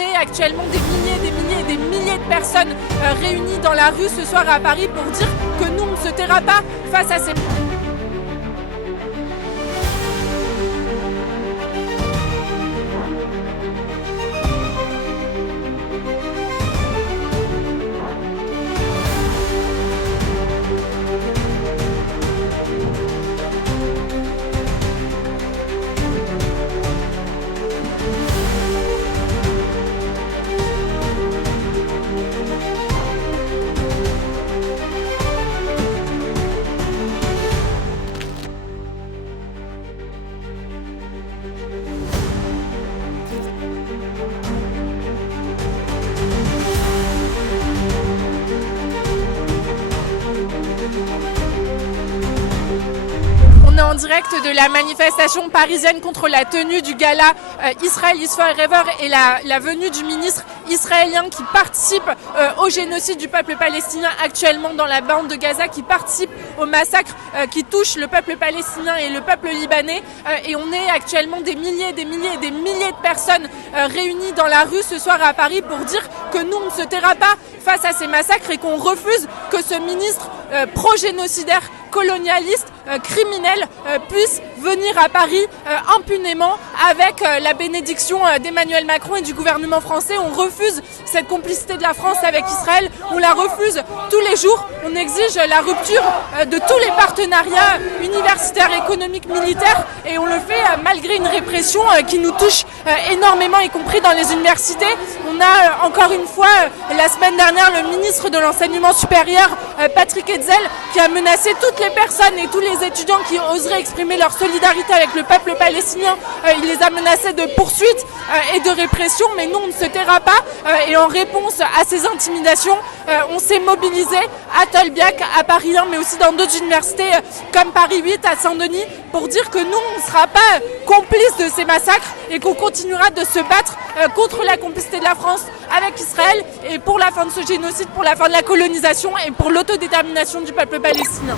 est actuellement des milliers de personnes réunies dans la rue ce soir à Paris pour dire que nous, on ne se taira pas face à ces... En direct de la manifestation parisienne contre la tenue du gala Israel is Forever et la venue du ministre israélien qui participe au génocide du peuple palestinien actuellement dans la bande de Gaza, qui participe au massacre qui touche le peuple palestinien et le peuple libanais. Et on est actuellement des milliers de personnes réunies dans la rue ce soir à Paris pour dire que nous, on ne se taira pas face à ces massacres et qu'on refuse que ce ministre pro-génocidaire, colonialiste, criminel puisse venir à Paris impunément avec la bénédiction d'Emmanuel Macron et du gouvernement français. On refuse cette complicité de la France avec Israël, on la refuse tous les jours. On exige la rupture de tous les partenariats universitaires, économiques, militaires, et on le fait malgré une répression qui nous touche énormément, y compris dans les universités. On a encore une fois, la semaine dernière, le ministre de l'Enseignement supérieur, Patrick Hetzel, qui a menacé toutes les personnes et tous les étudiants qui oseraient exprimer leur solidarité avec le peuple palestinien. Il les a menacés de poursuites et de répression, mais nous, on ne se taira pas. Et en réponse à ces intimidations, on s'est mobilisé à Tolbiac, à Paris 1, mais aussi dans d'autres universités comme Paris 8, à Saint-Denis, pour dire que nous, on ne sera pas complices de ces massacres et qu'on continuera de se battre contre la complicité de la France avec Israël et pour la fin de ce génocide, pour la fin de la colonisation et pour l'autodétermination du peuple palestinien.